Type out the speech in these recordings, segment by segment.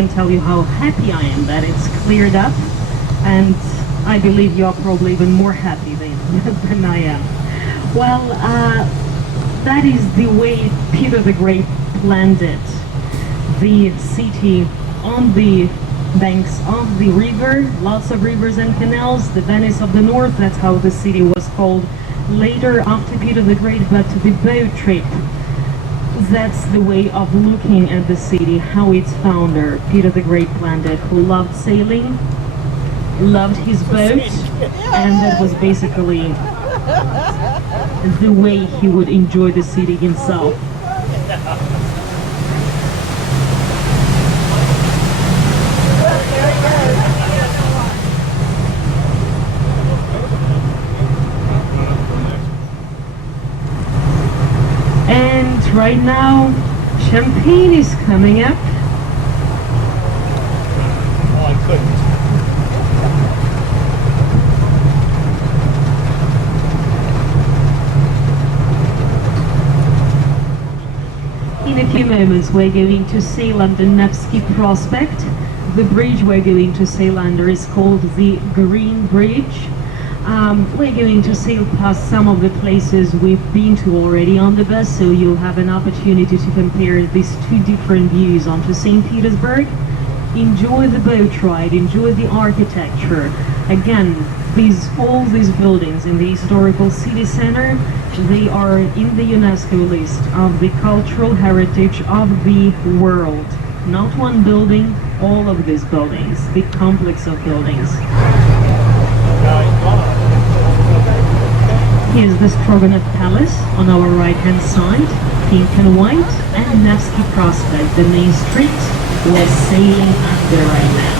even tell you how happy I am that it's cleared up, and I believe you are probably even more happy than I am. Well, that is the way Peter the Great planned it. The city on the banks of the river, lots of rivers and canals, the Venice of the North, that's how the city was called later after Peter the Great. But the boat trip, that's the way of looking at the city, how its founder, Peter the Great, planned it, who loved sailing, loved his boat, and that was basically the way he would enjoy the city himself. And right now, champagne is coming up. Oh, I couldn't. In a few moments we're going to sail under Nevsky Prospect. The bridge we're going to sail under is called the Green Bridge. We're going to sail past some of the places we've been to already on the bus, so you'll have an opportunity to compare these two different views onto St. Petersburg. Enjoy the boat ride, enjoy the architecture. Again, all these buildings in the historical city center, they are in the UNESCO list of the cultural heritage of the world. Not one building, all of these buildings, the complex of buildings. Here's the Stroganoff Palace on our right-hand side, pink and white, and Nevsky Prospect, the main street we're sailing under right now.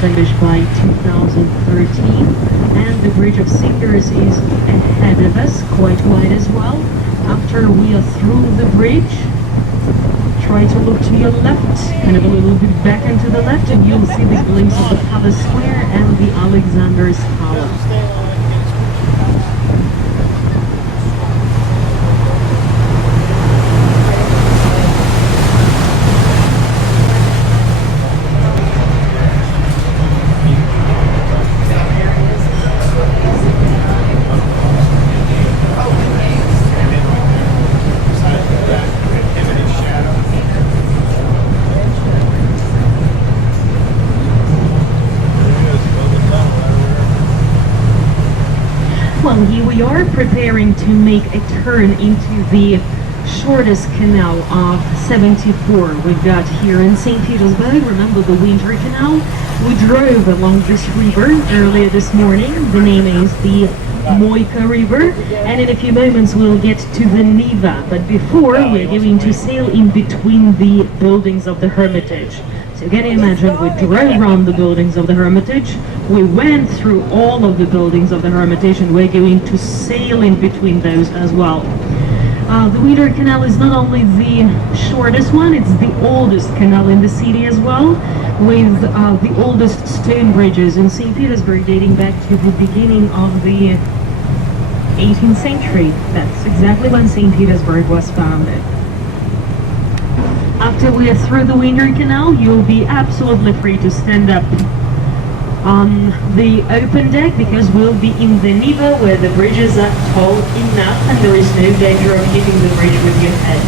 Finished by 2013, and the Bridge of Singers is ahead of us, quite wide as well. After we are through the bridge, try to look to your left, kind of a little bit back and to the left, and you'll see the glimpse of the Palace Square and the Alexander's Tower. Well, here we are preparing to make a turn into the shortest canal of 74 we've got here in St. Petersburg. Remember the Winter Canal? We drove along this river earlier this morning. The name is the Moika River, and in a few moments we'll get to the Neva. But before, we're going to sail in between the buildings of the Hermitage. So can you imagine, we drove around the buildings of the Hermitage, we went through all of the buildings of the Hermitage, and we're going to sail in between those as well. The Winter Canal is not only the shortest one, it's the oldest canal in the city as well, with the oldest stone bridges in St. Petersburg dating back to the beginning of the 18th century. That's exactly when St. Petersburg was founded. After we are through the Winter Canal, you'll be absolutely free to stand up on the open deck, because we'll be in the Neva, where the bridges are tall enough and there is no danger of hitting the bridge with your head.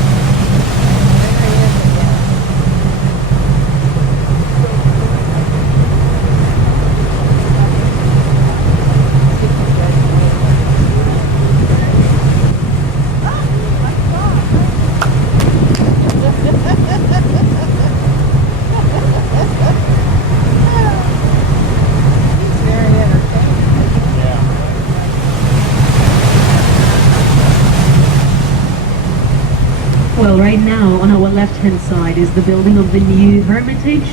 Well, right now on our left-hand side is the building of the new Hermitage.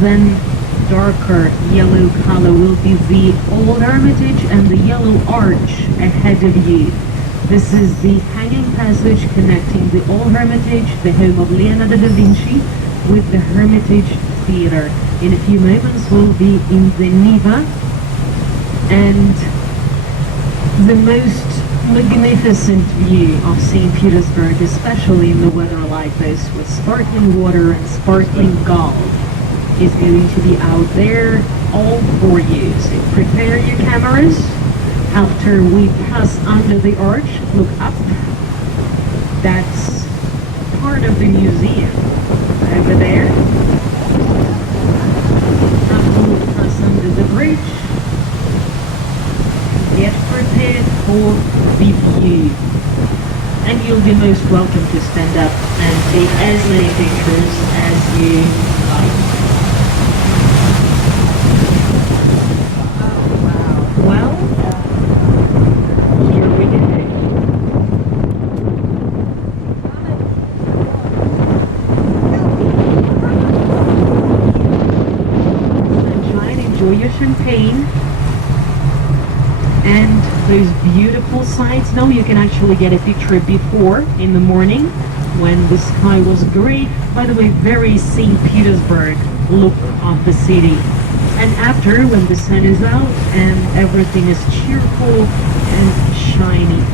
Then darker yellow color will be the old Hermitage and the yellow arch ahead of you. This is the hanging passage connecting the old Hermitage, the home of Leonardo da Vinci, with the Hermitage Theater. In a few moments we'll be in the Neva, and the most magnificent view of St. Petersburg, especially in the weather like this, with sparkling water and sparkling golf, is going to be out there all for you. So prepare your cameras. After we pass under the arch, look up. That's part of the museum over there. After we pass under the bridge, get prepared for the view. And you'll be most welcome to stand up and take as many pictures as you like. Well, here we go. Sunshine, enjoy your champagne. And those beautiful sights. Now you can actually get a picture before in the morning when the sky was gray. By the way, very St. Petersburg look of the city. And after, when the sun is out and everything is cheerful and shiny.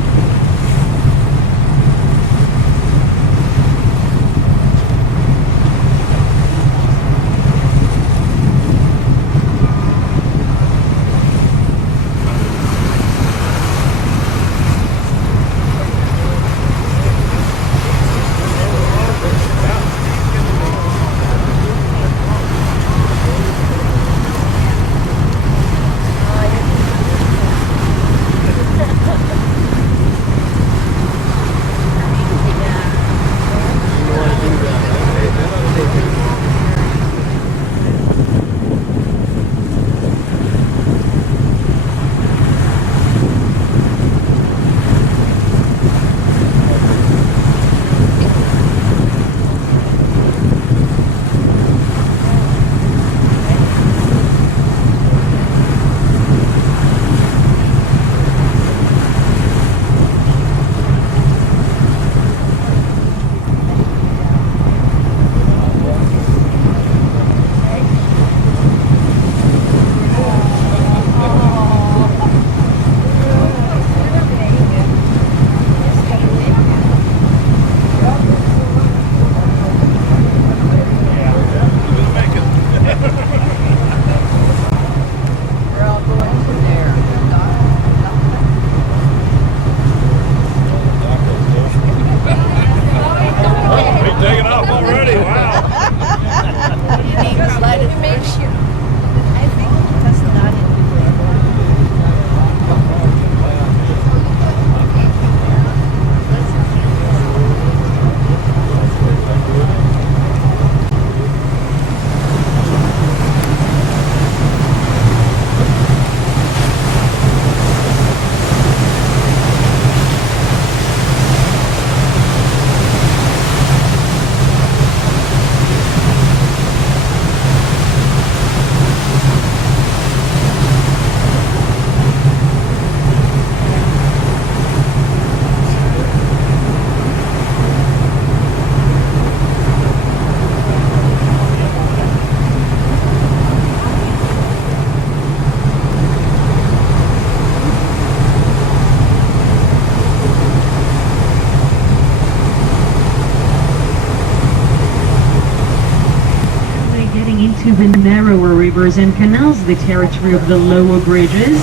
Into the narrower rivers and canals, the territory of the lower bridges.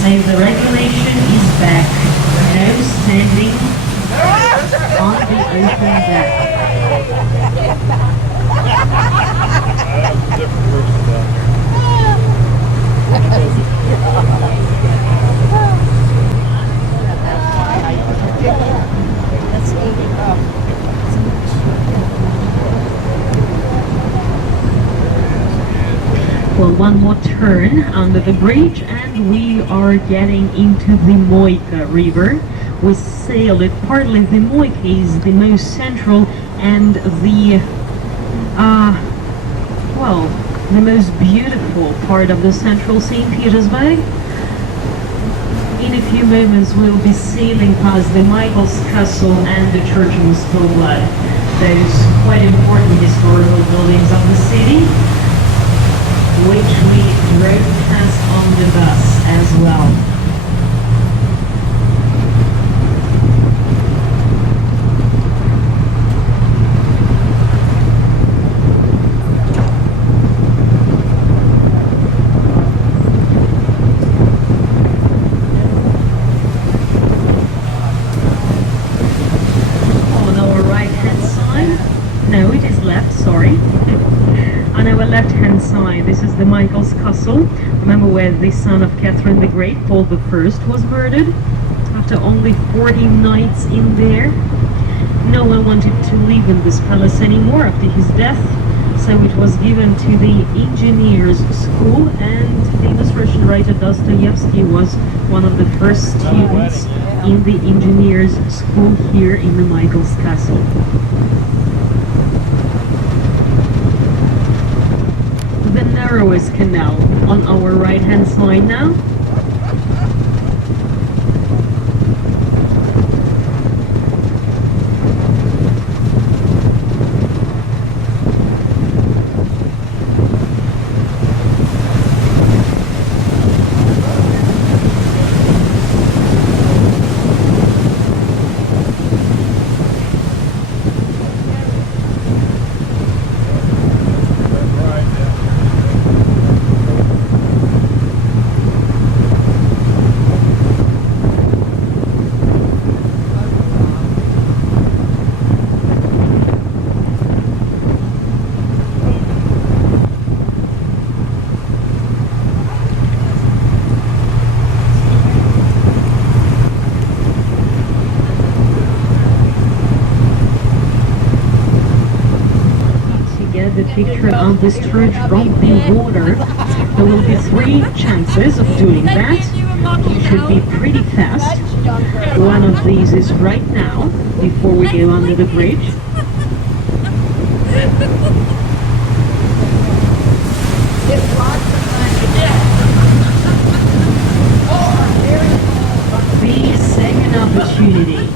So the regulation is back. No standing on the open deck. Well, one more turn under the bridge and we are getting into the Moika River, we sailed it. Partly the Moika is the most central and the the most beautiful part of the central St. Petersburg. In a few moments we'll be sailing past the Michael's Castle and the Church of Moscow Blood, those quite important historical buildings of the city, which we drove past on the bus as well. No, it is left, sorry. On our left-hand side, this is the Michael's Castle. Remember where the son of Catherine the Great, Paul I, was murdered? After only 40 nights in there. No one wanted to live in this palace anymore after his death, so it was given to the engineers' school, and famous Russian writer Dostoevsky was one of the first students in the engineers' school here in the Michael's Castle. The narrowest canal on our right hand side now. The picture of this church from the water. There will be 3 chances of doing that. You should be pretty fast. One of these is right now, before we go under the bridge. The second opportunity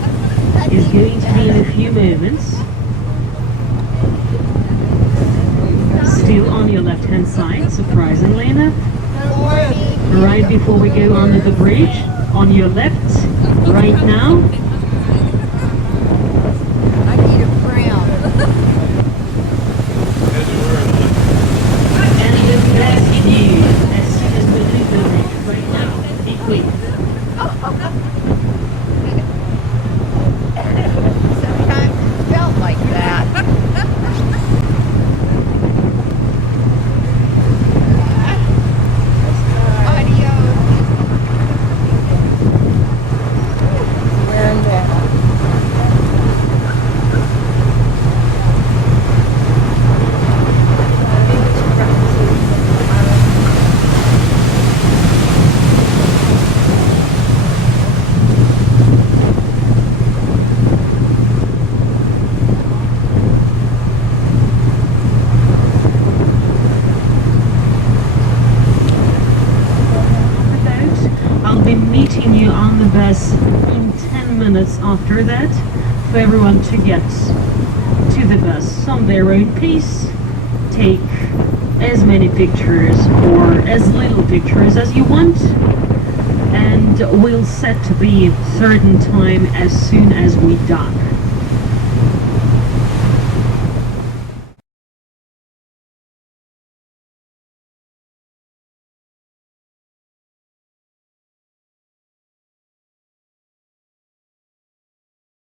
is going to be in a few moments. Still on your left-hand side, surprisingly enough. Right before we go under the bridge, on your left, right now. I need a brown. And the best view, as soon as we leave the bridge, right now. Be quick. Sometimes it felt like that. I'll be meeting you on the bus in 10 minutes after that for everyone to get to the bus on their own pace. Take as many pictures or as little pictures as you want, and we'll set the certain time as soon as we dock.